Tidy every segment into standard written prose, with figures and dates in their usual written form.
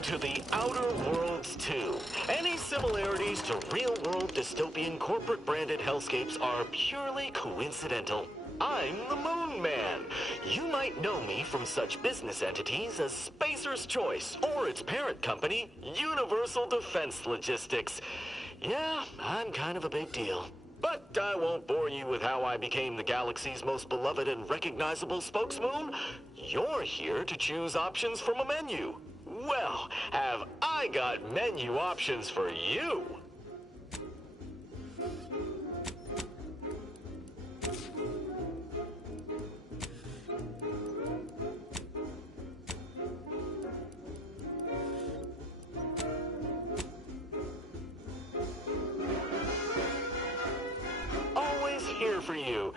Welcome to the Outer Worlds 2. Any similarities to real-world dystopian corporate-branded hellscapes are purely coincidental. I'm the Moon Man. You might know me from such business entities as Spacer's Choice or its parent company, Universal Defense Logistics. Yeah, I'm kind of a big deal. But I won't bore you with how I became the galaxy's most beloved and recognizable spokesmoon. You're here to choose options from a menu. Well, have I got menu options for you? Always here for you.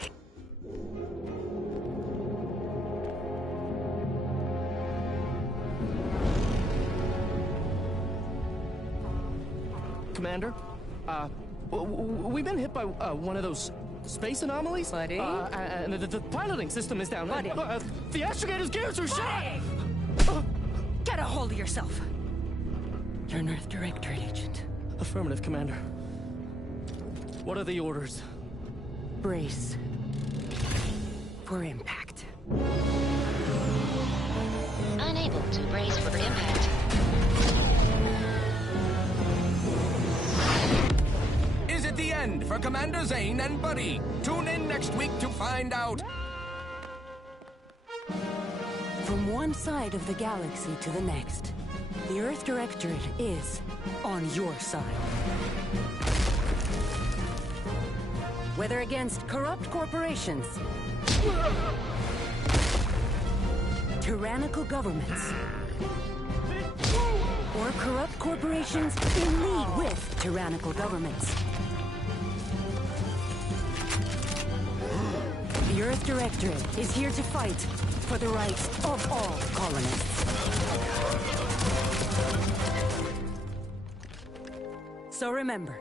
Commander, we've been hit by one of those space anomalies. Buddy? And the piloting system is down. Buddy? The astrogator's gears are shot! Get a hold of yourself. You're an Earth Directorate agent. Affirmative, Commander. What are the orders? Brace for impact. Unable to brace for impact. Is it the end for Commander Zane and Buddy? Tune in next week to find out. From one side of the galaxy to the next, the Earth Directorate is on your side. Whether against corrupt corporations, tyrannical governments, or corrupt corporations in league with tyrannical governments. The Earth Directorate is here to fight for the rights of all colonists. So remember,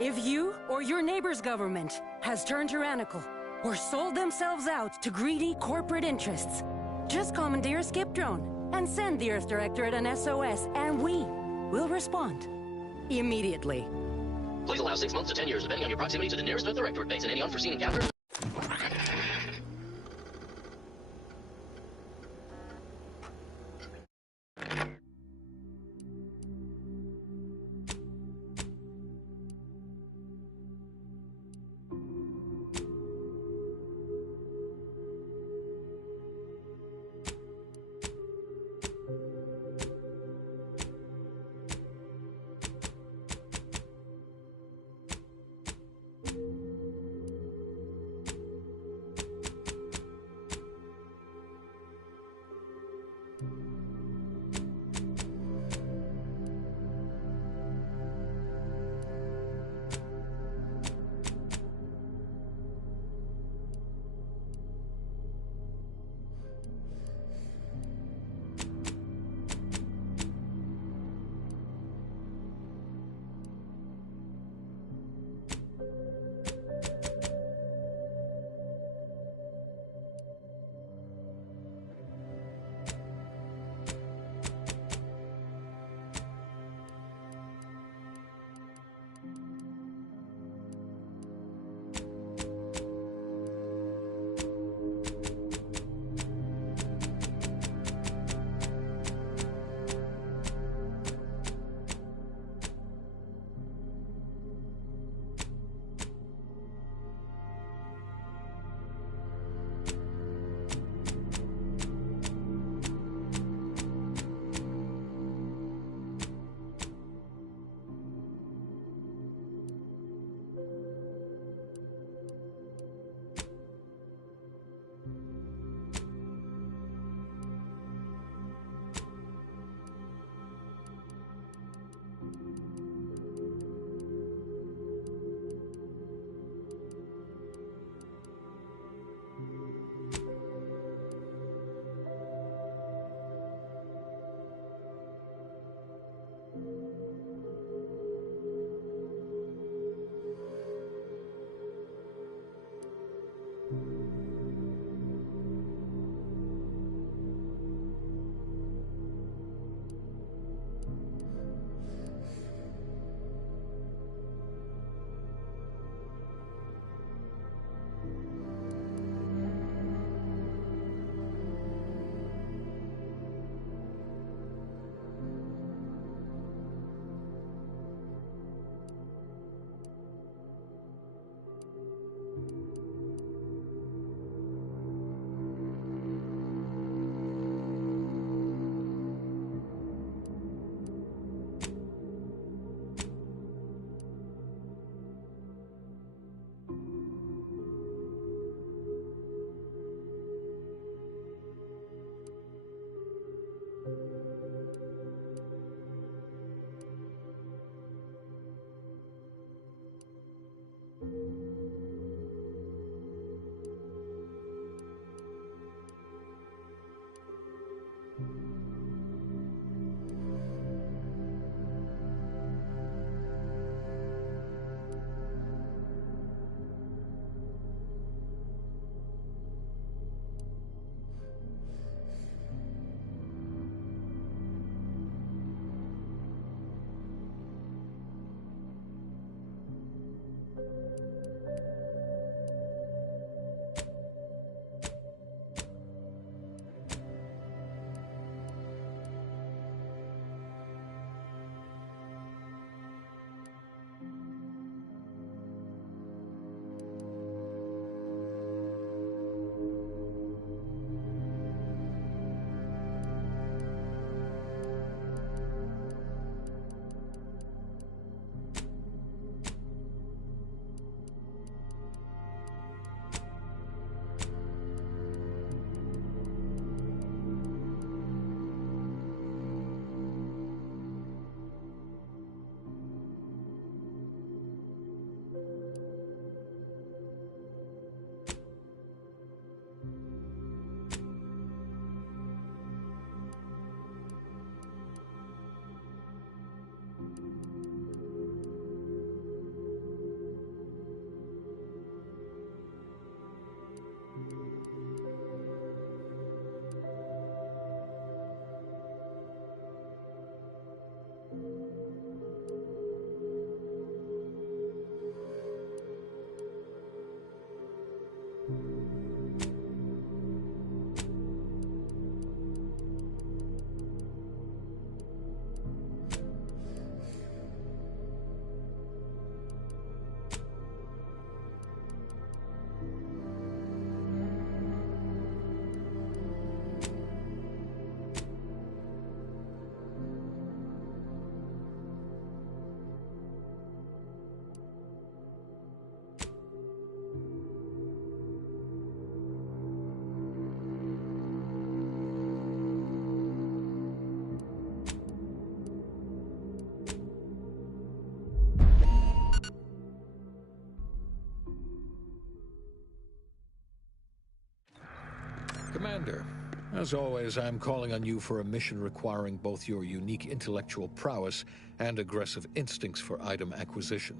if you or your neighbor's government has turned tyrannical or sold themselves out to greedy corporate interests, just commandeer a skip drone and send the Earth Directorate an SOS, and we will respond immediately. Please allow 6 months to 10 years, depending on your proximity to the nearest Earth Directorate base and any unforeseen encounters. Commander, as always, I'm calling on you for a mission requiring both your unique intellectual prowess and aggressive instincts for item acquisition.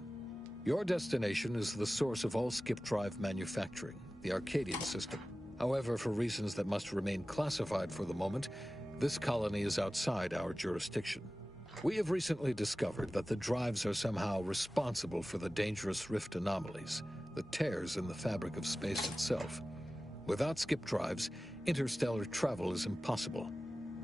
Your destination is the source of all skip drive manufacturing, the Arcadian System. However, for reasons that must remain classified for the moment, this colony is outside our jurisdiction. We have recently discovered that the drives are somehow responsible for the dangerous rift anomalies, the tears in the fabric of space itself. Without skip drives, interstellar travel is impossible.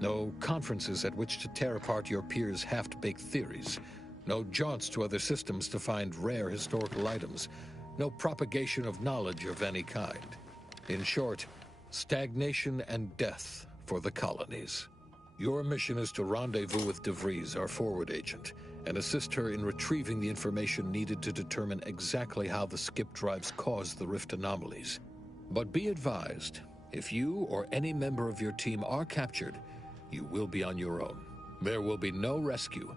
No conferences at which to tear apart your peers' half-baked theories. No jaunts to other systems to find rare historical items. No propagation of knowledge of any kind. In short, stagnation and death for the colonies. Your mission is to rendezvous with Vries, our forward agent, and assist her in retrieving the information needed to determine exactly how the skip drives caused the rift anomalies. But be advised, if you or any member of your team are captured, you will be on your own. There will be no rescue.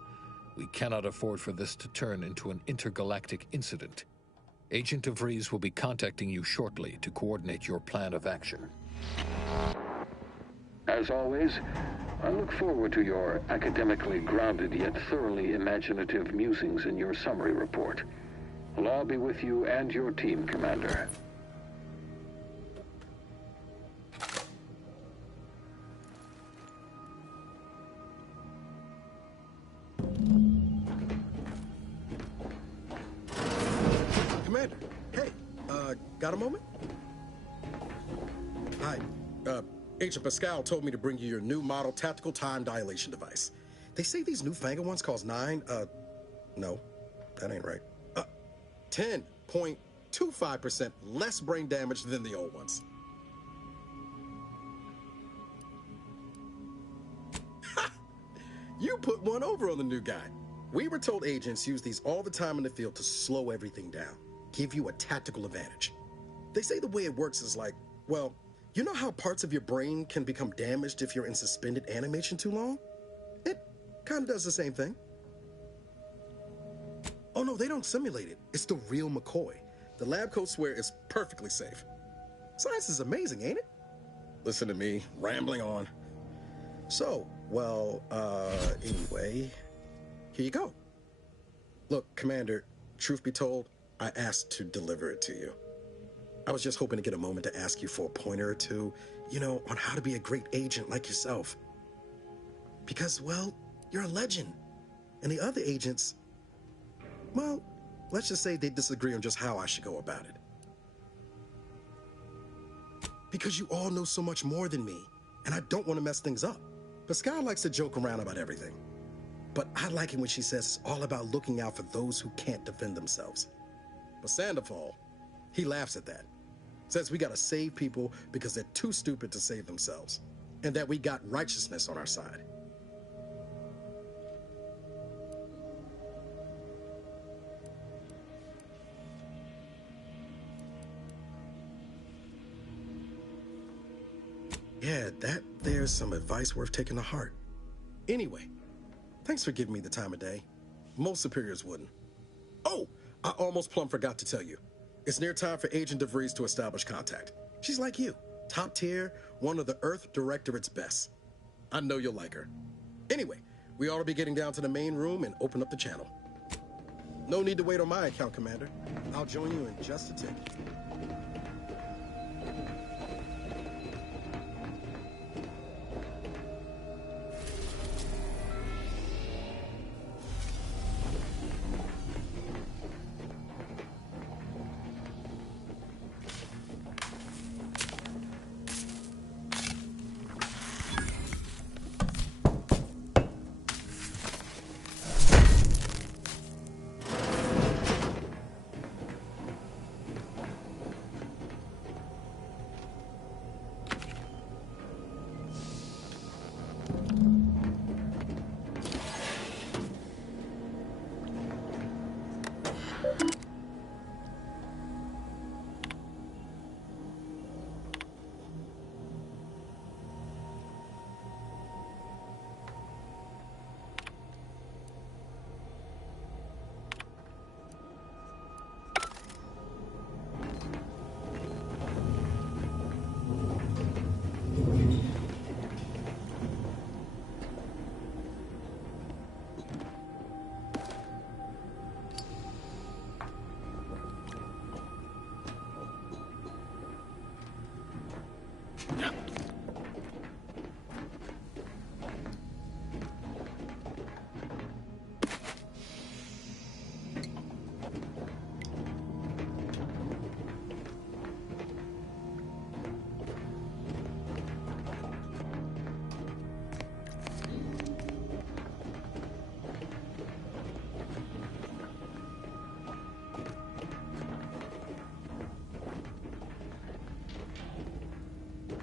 We cannot afford for this to turn into an intergalactic incident. Agent Vries will be contacting you shortly to coordinate your plan of action. As always, I look forward to your academically grounded yet thoroughly imaginative musings in your summary report. I'll all be with you and your team, Commander. Commander, hey, got a moment? Hi, Agent Pascal told me to bring you your new model tactical time dilation device. They say these newfangled ones cost no, that ain't right. 10.25% less brain damage than the old ones. You put one over on the new guy. We were told agents use these all the time in the field to slow everything down, give you a tactical advantage. They say the way it works is like, well, you know how parts of your brain can become damaged if you're in suspended animation too long? It kind of does the same thing. Oh no, they don't simulate it. It's the real McCoy. The lab coats swear it's perfectly safe. Science is amazing, ain't it? Listen to me, rambling on. So, well, anyway, here you go. Look, Commander, truth be told, I asked to deliver it to you. I was just hoping to get a moment to ask you for a pointer or two, you know, on how to be a great agent like yourself. Because, well, you're a legend. And the other agents, well, let's just say they disagree on just how I should go about it. Because you all know so much more than me, and I don't want to mess things up. Pascal likes to joke around about everything. But I like it when she says it's all about looking out for those who can't defend themselves. But Sandoval, he laughs at that. Says we gotta save people because they're too stupid to save themselves. And that we got righteousness on our side. Yeah, there's some advice worth taking to heart. Anyway, thanks for giving me the time of day. Most superiors wouldn't. Oh, I almost plumb forgot to tell you. It's near time for Agent Vries to establish contact. She's like you, top tier, one of the Earth Directorate's best. I know you'll like her. Anyway, we ought to be getting down to the main room and open up the channel. No need to wait on my account, Commander. I'll join you in just a tick.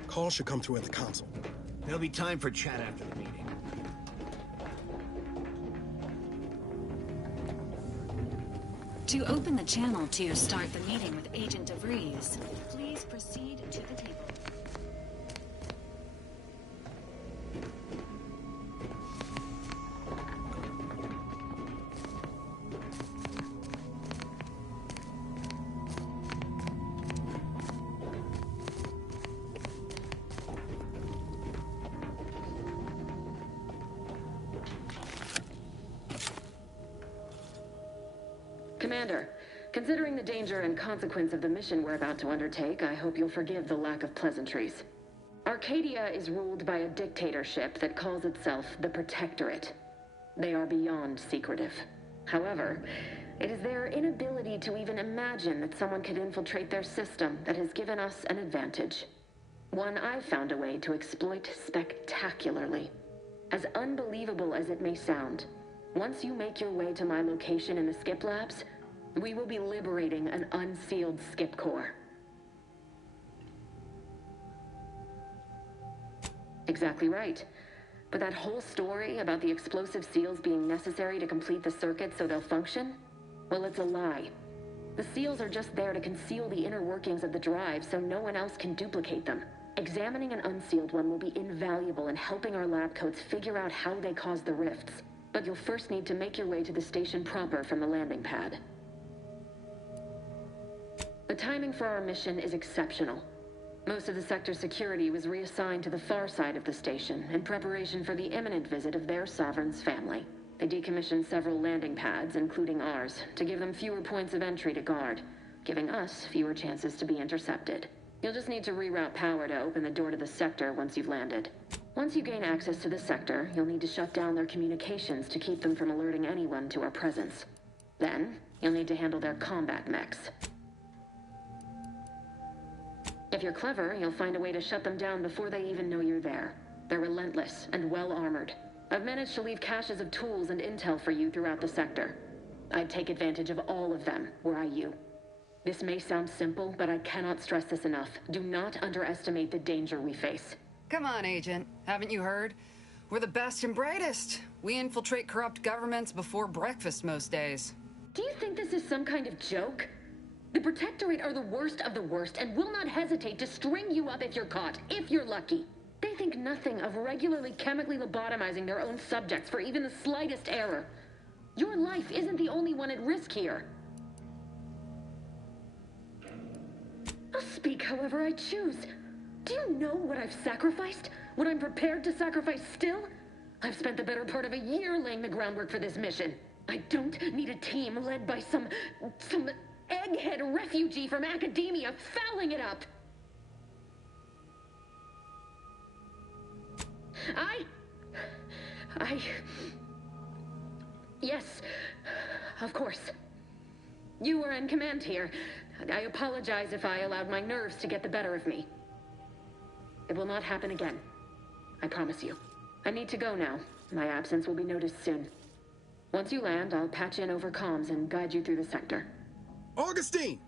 Call should come through at the console. There'll be time for chat after the meeting. To open the channel to start the meeting with Agent Vries, please proceed to the table. Commander, considering the danger and consequence of the mission we're about to undertake, I hope you'll forgive the lack of pleasantries. Arcadia is ruled by a dictatorship that calls itself the Protectorate. They are beyond secretive. However, it is their inability to even imagine that someone could infiltrate their system that has given us an advantage. One I've found a way to exploit spectacularly. As unbelievable as it may sound, once you make your way to my location in the Skip Labs, we will be liberating an unsealed Skip Core. Exactly right. But that whole story about the explosive seals being necessary to complete the circuit so they'll function? Well, it's a lie. The seals are just there to conceal the inner workings of the drive so no one else can duplicate them. Examining an unsealed one will be invaluable in helping our lab coats figure out how they cause the rifts. But you'll first need to make your way to the station proper from the landing pad. The timing for our mission is exceptional. Most of the sector's security was reassigned to the far side of the station in preparation for the imminent visit of their sovereign's family. They decommissioned several landing pads, including ours, to give them fewer points of entry to guard, giving us fewer chances to be intercepted. You'll just need to reroute power to open the door to the sector once you've landed. Once you gain access to the sector, you'll need to shut down their communications to keep them from alerting anyone to our presence. Then, you'll need to handle their combat mechs. If you're clever, you'll find a way to shut them down before they even know you're there. They're relentless and well-armored. I've managed to leave caches of tools and intel for you throughout the sector. I'd take advantage of all of them, were I you. This may sound simple, but I cannot stress this enough. Do not underestimate the danger we face. Come on, Agent. Haven't you heard? We're the best and brightest. We infiltrate corrupt governments before breakfast most days. Do you think this is some kind of joke? The Protectorate are the worst of the worst and will not hesitate to string you up if you're caught, if you're lucky. They think nothing of regularly chemically lobotomizing their own subjects for even the slightest error. Your life isn't the only one at risk here. I'll speak however I choose. Do you know what I've sacrificed? What I'm prepared to sacrifice still? I've spent the better part of a year laying the groundwork for this mission. I don't need a team led by some egghead refugee from academia fouling it up. Yes, of course. You were in command here. I apologize if I allowed my nerves to get the better of me. It will not happen again. I promise you. I need to go now. My absence will be noticed soon. Once you land, I'll patch in over comms and guide you through the sector. Augustine!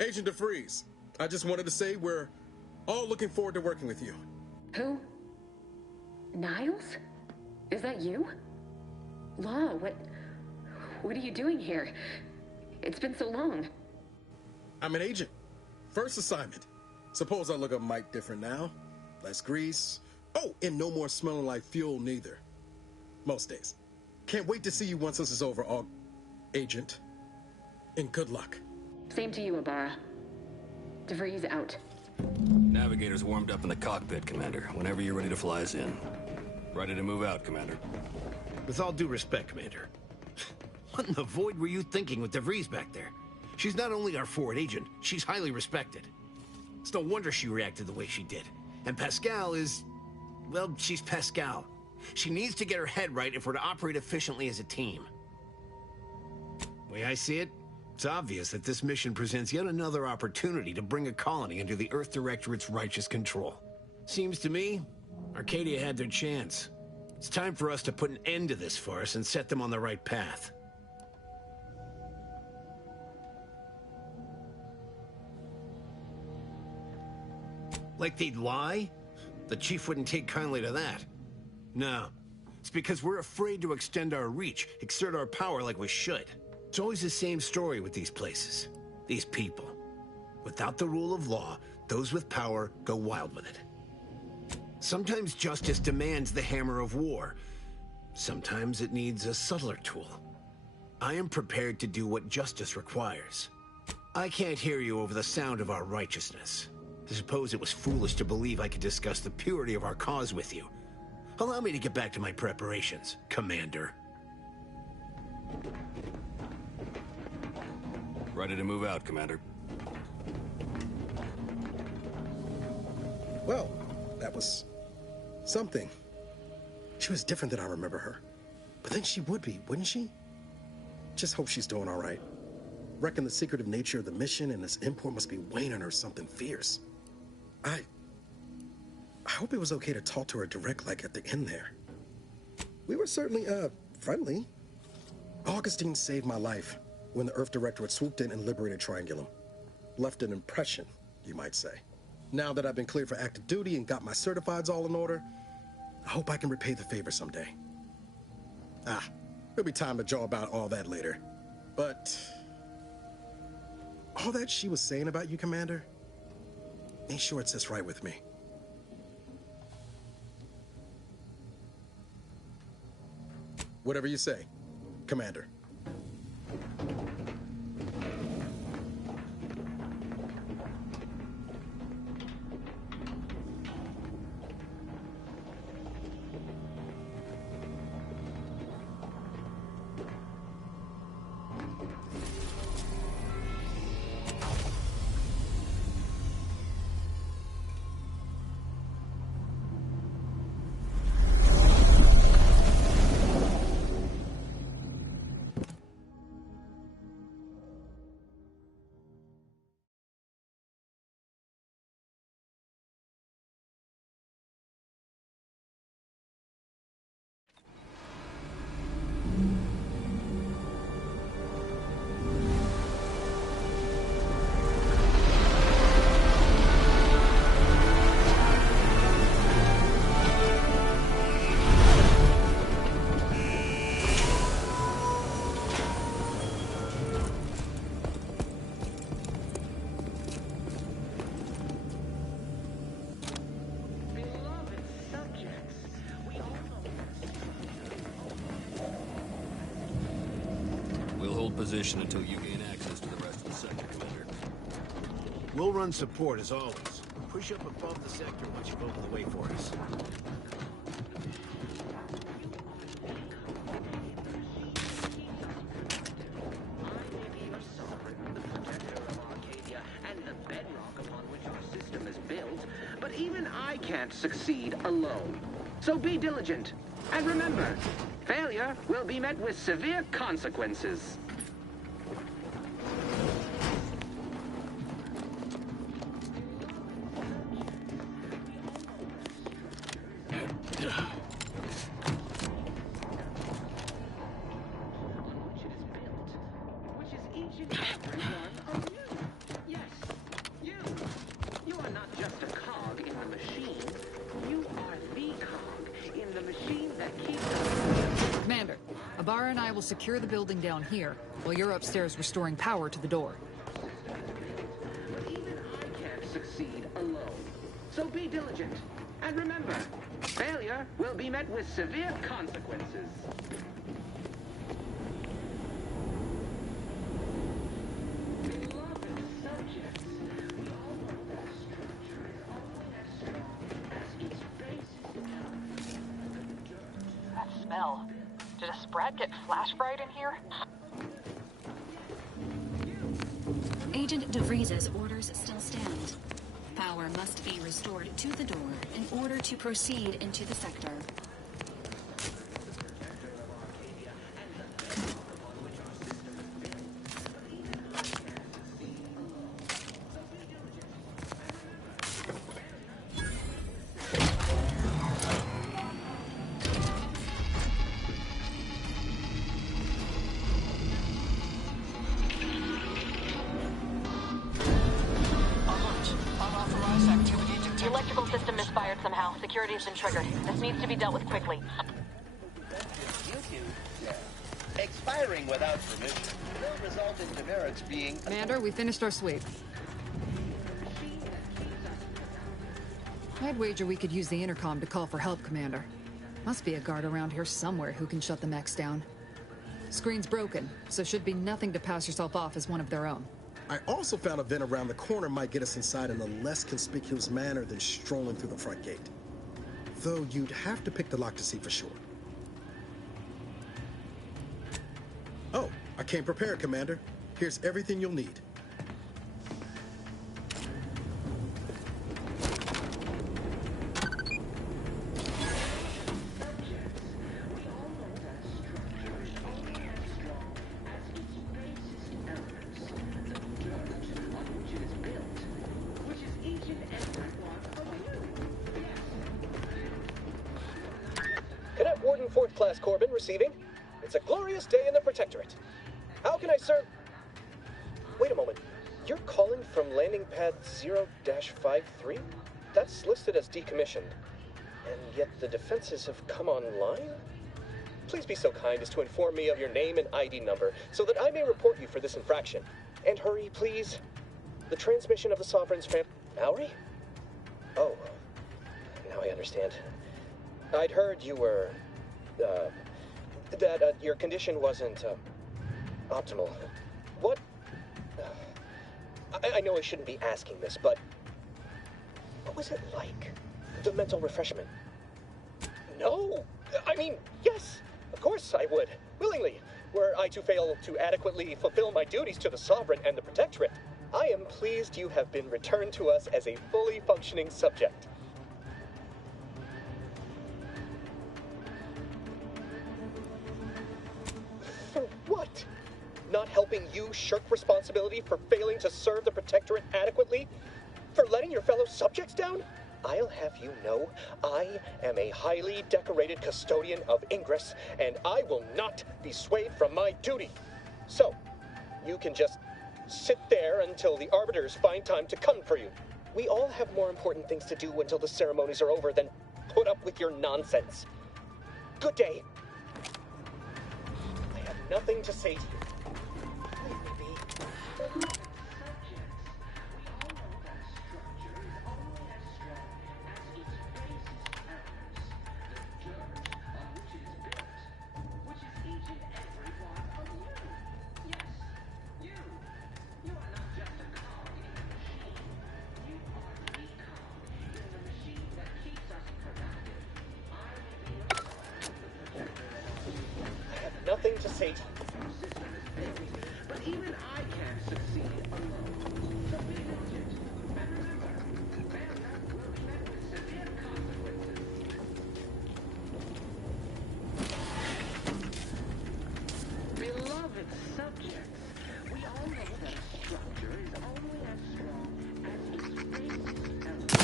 Agent Vries. I just wanted to say we're all looking forward to working with you. Who? Niles? Is that you? Law, what are you doing here? It's been so long. I'm an agent. First assignment. Suppose I look a mite different now. Less grease. Oh, and no more smelling like fuel neither. Most days. Can't wait to see you once this is over, Agent. And good luck. Same to you, Abara. Vries out. Navigator's warmed up in the cockpit, Commander. Whenever you're ready to fly us in. Ready to move out, Commander. With all due respect, Commander. What in the void were you thinking with Vries back there? She's not only our forward agent, she's highly respected. It's no wonder she reacted the way she did. And Pascal is... well, she's Pascal. She needs to get her head right if we're to operate efficiently as a team. The way I see it, it's obvious that this mission presents yet another opportunity to bring a colony under the Earth Directorate's righteous control. Seems to me, Arcadia had their chance. It's time for us to put an end to this farce and set them on the right path. Like they'd lie? The Chief wouldn't take kindly to that. No. It's because we're afraid to extend our reach, exert our power like we should. It's always the same story with these places. These people. Without the rule of law, those with power go wild with it. Sometimes justice demands the hammer of war. Sometimes it needs a subtler tool. I am prepared to do what justice requires. I can't hear you over the sound of our righteousness. I suppose it was foolish to believe I could discuss the purity of our cause with you. Allow me to get back to my preparations, Commander. Ready to move out, Commander. Well, that was something. She was different than I remember her. But then she would be, wouldn't she? Just hope she's doing all right. Reckon the secretive nature of the mission and this import must be weighing on her something fierce. I hope it was okay to talk to her direct like at the end there. We were certainly, friendly. Augustine saved my life when the Earth Directorate swooped in and liberated Triangulum. Left an impression, you might say. Now that I've been cleared for active duty and got my certifieds all in order, I hope I can repay the favor someday. There'll be time to jaw about all that later. But all that she was saying about you, Commander, ain't sure it sits right with me. Whatever you say, Commander. Position until you gain access to the rest of the sector, Commander. We'll run support as always. Push up above the sector once you've opened the way for us. But even I can't succeed alone. So be diligent. And remember, failure will be met with severe consequences. Abara and I will secure the building down here, while you're upstairs restoring power to the door. But even I can't succeed alone. So be diligent. And remember, failure will be met with severe consequences. Beloved subjects, we all know that structure is only as strong as its base. That smell. Did a Sprat get flash fried in here? Agent De Vries's orders still stand. power must be restored to the door in order to proceed into the sector. Security has been triggered. This needs to be dealt with quickly. Expiring without permission will result in demerits being... Commander, we finished our sweep. I'd wager we could use the intercom to call for help, Commander. Must be a guard around here somewhere who can shut the mechs down. Screen's broken, so should be nothing to pass yourself off as one of their own. I also found a vent around the corner might get us inside in a less conspicuous manner than strolling through the front gate. Though you'd have to pick the lock to see for sure. Oh, I came prepared, Commander. Here's everything you'll need. Corbin receiving. It's a glorious day in the Protectorate. How can I serve? Wait a moment. You're calling from landing pad 0-53? That's listed as decommissioned. And yet the defenses have come online? Please be so kind as to inform me of your name and ID number so that I may report you for this infraction. And hurry, please. The transmission of the Sovereign's Mowry? Oh. Now I understand. I'd heard you were... that your condition wasn't, optimal. What? I know I shouldn't be asking this, but what was it like? The mental refreshment? No! I mean, yes! Of course I would. Willingly. Were I to fail to adequately fulfill my duties to the Sovereign and the Protectorate, I am pleased you have been returned to us as a fully functioning subject. For what? Not helping you shirk responsibility for failing to serve the Protectorate adequately? For letting your fellow subjects down? I'll have you know, I am a highly decorated custodian of Ingress, and I will not be swayed from my duty. So, you can just sit there until the Arbiters find time to come for you. We all have more important things to do until the ceremonies are over than put up with your nonsense. Good day. I have nothing to say to you. Leave me be. Nothing to say to you. But even I can't succeed alone. So be diligent. And remember, failure will be met with severe consequences. Beloved subjects, we all know that a structure is only as strong as its basis elements.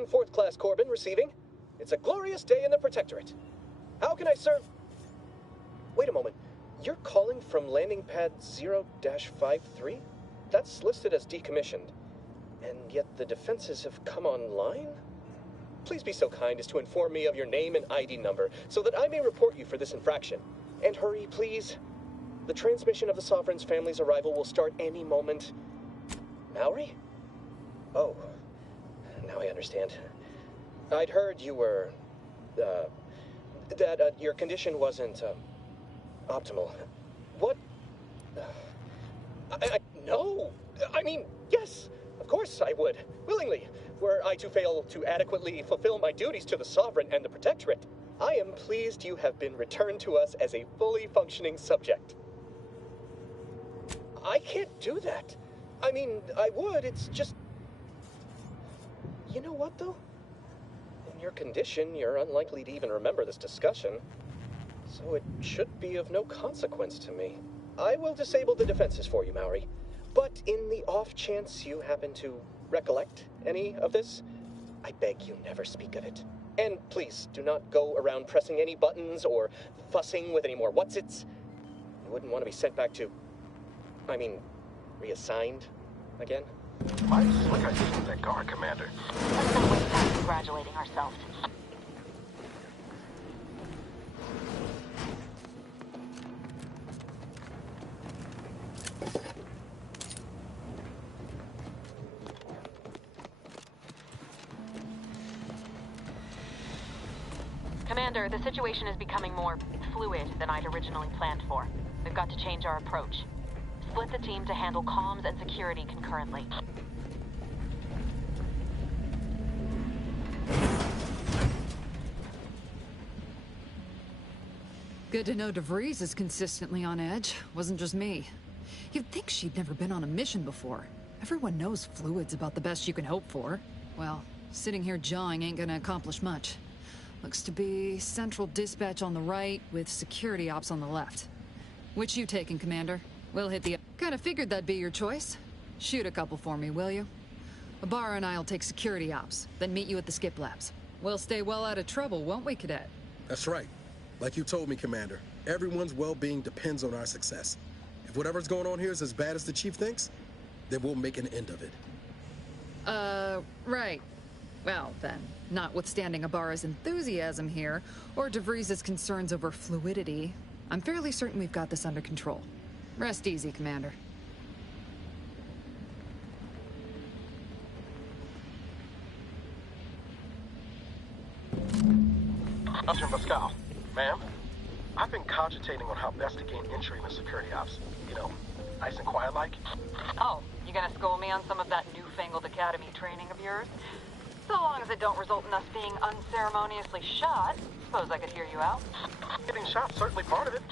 Warden 4th Class Corbin receiving. It's a glorious day in the Protectorate. How can I serve? Wait a moment. You're calling from landing pad 0-53? That's listed as decommissioned. And yet the defenses have come online? Please be so kind as to inform me of your name and ID number so that I may report you for this infraction. And hurry, please. The transmission of the Sovereign's family's arrival will start any moment. Mowry? Oh, now I understand. I'd heard you were, that your condition wasn't, optimal. What? No! I mean, yes! Of course I would, willingly, were I to fail to adequately fulfill my duties to the Sovereign and the Protectorate. I am pleased you have been returned to us as a fully functioning subject. I can't do that. I mean, I would, it's just... You know what, though? In your condition, you're unlikely to even remember this discussion, so it should be of no consequence to me. I will disable the defenses for you, Mowry. But in the off chance you happen to recollect any of this, I beg you never speak of it. And please, do not go around pressing any buttons or fussing with any more whatsits. You wouldn't want to be sent back to... reassigned again? Mighty slick I just with that guard, Commander. Let's not waste time congratulating ourselves. Commander, the situation is becoming more fluid than I'd originally planned for. We've got to change our approach. Split the team to handle comms and security concurrently. Good to know Vries is consistently on edge. Wasn't just me. You'd think she'd never been on a mission before. Everyone knows fluid's about the best you can hope for. Well, sitting here jawing ain't gonna accomplish much. Looks to be central dispatch on the right with security ops on the left. Which you taking, Commander? We'll hit the... Kinda figured that'd be your choice. Shoot a couple for me, will you? Abara and I'll take security ops, then meet you at the skip labs. We'll stay well out of trouble, won't we, Cadet? That's right. Like you told me, Commander, everyone's well-being depends on our success. If whatever's going on here is as bad as the Chief thinks, then we'll make an end of it. Right. Well, then, notwithstanding Abara's enthusiasm here, or Vries' concerns over fluidity, I'm fairly certain we've got this under control. Rest easy, Commander. Dr. Pascal, ma'am, I've been cogitating on how best to gain entry into security ops. You know, nice and quiet like. Oh, you gonna school me on some of that newfangled academy training of yours? So long as it don't result in us being unceremoniously shot, suppose I could hear you out. Getting shot's certainly part of it.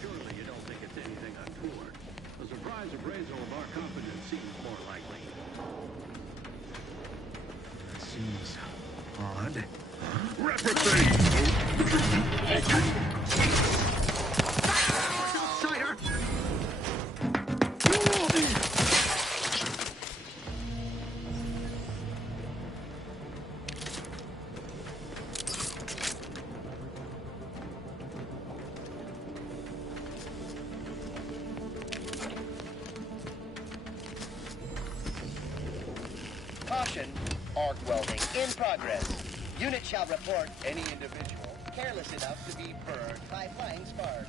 Surely you don't think it's anything untoward. A surprise appraisal of our competence seems more likely. That seems odd. Outsider! Caution, arc welding in progress. Unit shall report any individual careless enough to be burned by flying sparks.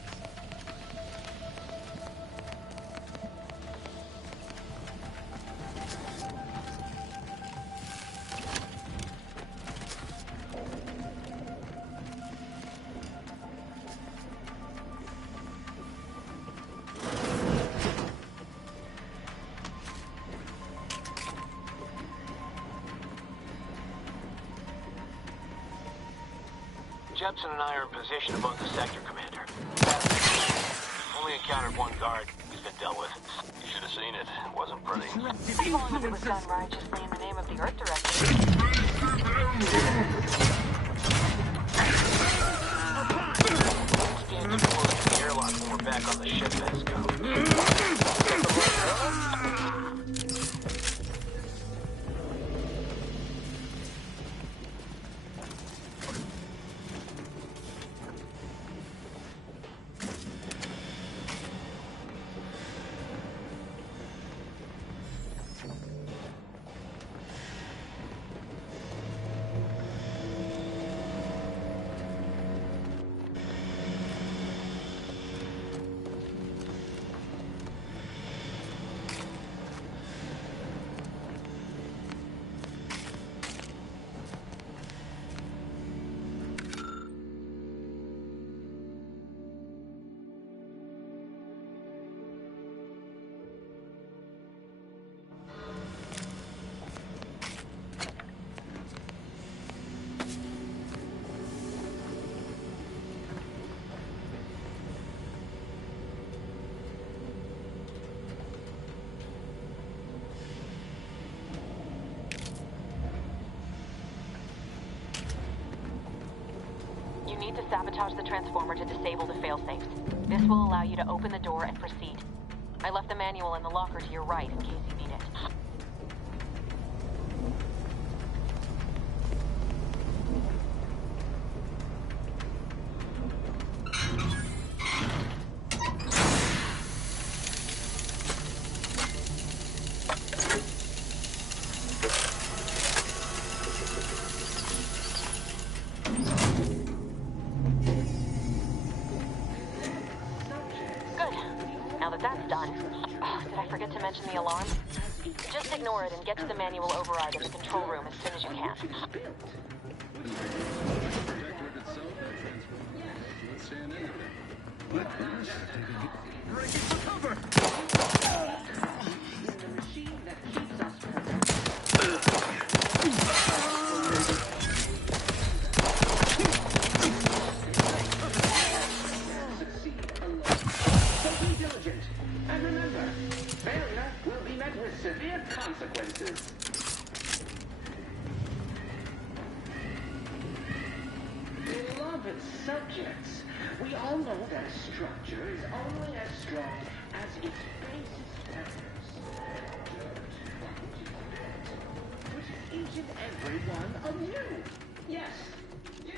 Jepson and I are in position above the sector, Commander. Only encountered one guard. He's been dealt with. You should have seen it. It wasn't pretty. As long as it was done righteously in the of the Earth Directorate. Stands to close the airlock when we're back on the ship, Esco. You need to sabotage the transformer to disable the failsafes. This will allow you to open the door and proceed. I left the manual in the locker to your right in case you need it. The alarm? Just ignore it and get to the manual override in the control room as soon as you can. Subjects, we all know that a structure is only as strong as its basest members. Which is each and every one of you. Yes, you.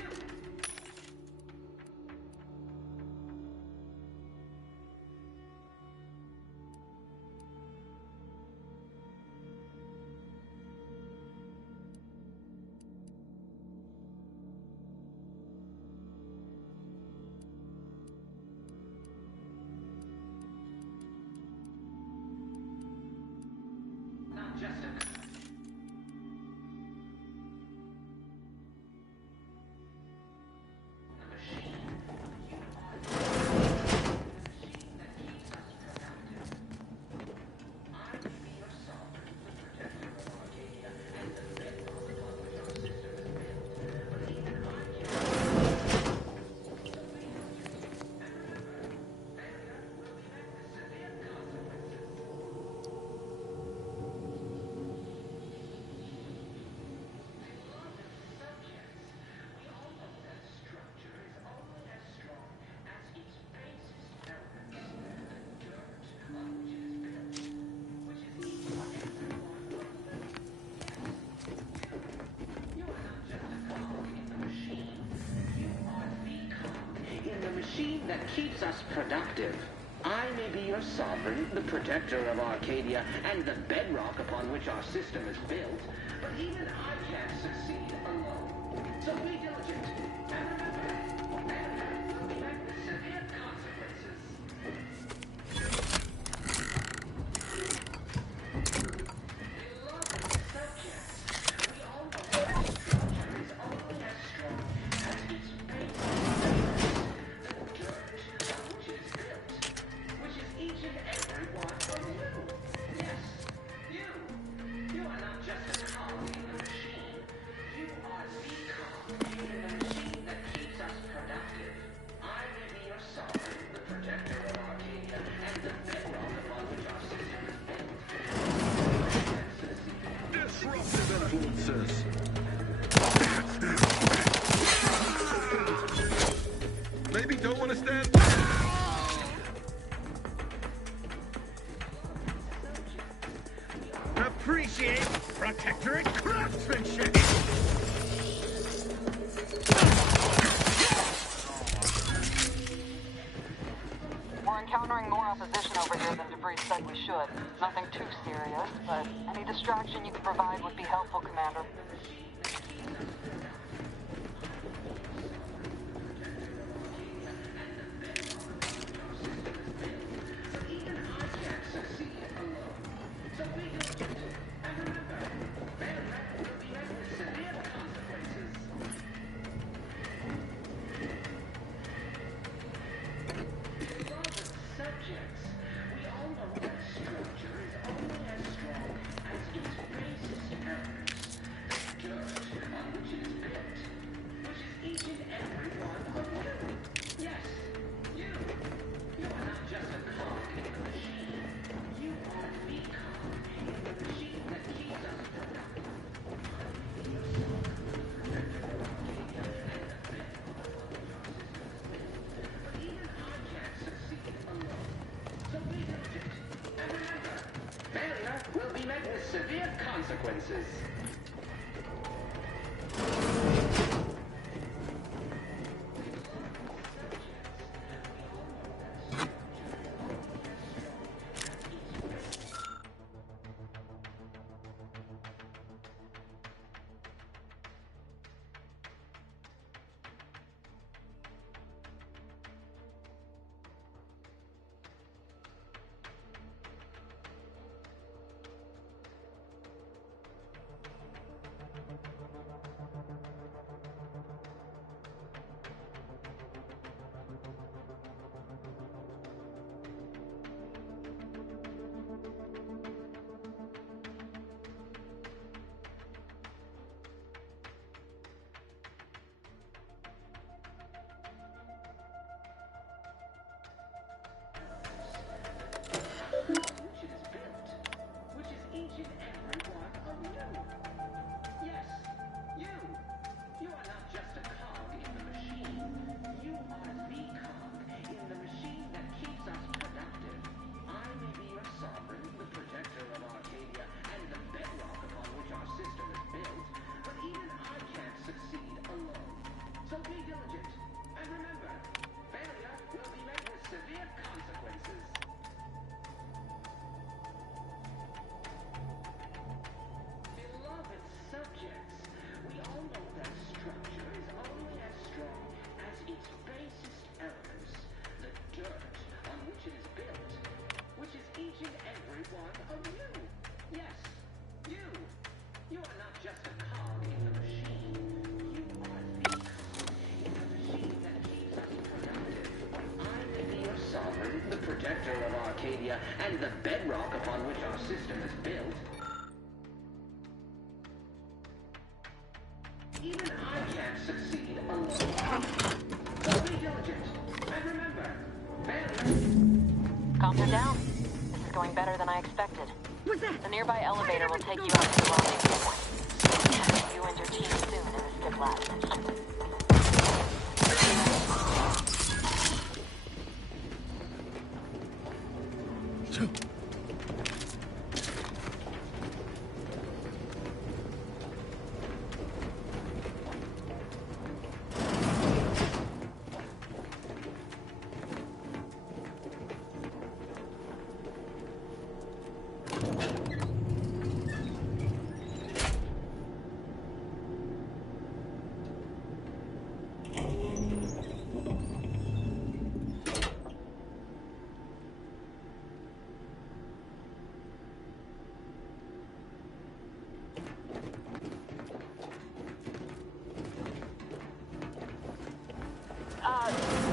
That keeps us productive. I may be your sovereign, the protector of Arcadia, and the bedrock upon which our system is built, but even I can't succeed alone. So be diligent, and remember, failure will be met with severe consequences. Beloved subjects, we all know that a structure is only as strong as its base. Each and every one of you. Yes, you. You are not just a cog in the machine. You are the cog in the machine that keeps us productive. I may be your son, answers. Maybe don't want to stand. Appreciate Protectorate craftsmanship! We're encountering more opposition over here than DeVries said we should. Nothing too serious, but any distraction you can provide would be helpful, Commander. Severe consequences. Protector of Arcadia and the bedrock upon which our system is built. Even I can't succeed alone. So be diligent, and remember, failure... Calm her down. This is going better than I expected. What's that? The nearby elevator will take you out to the rendezvous point. You and your team soon in the skip lab.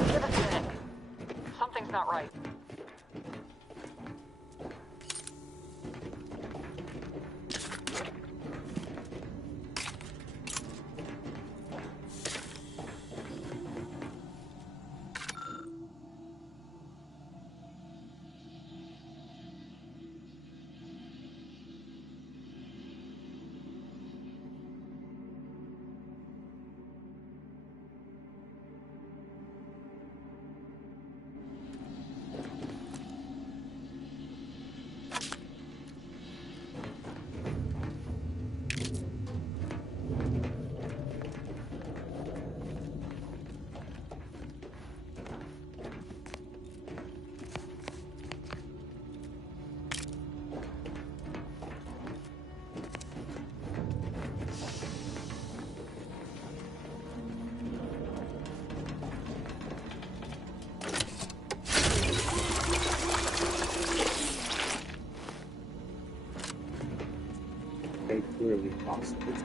Give us a minute. Something's not right. they clearly lost it.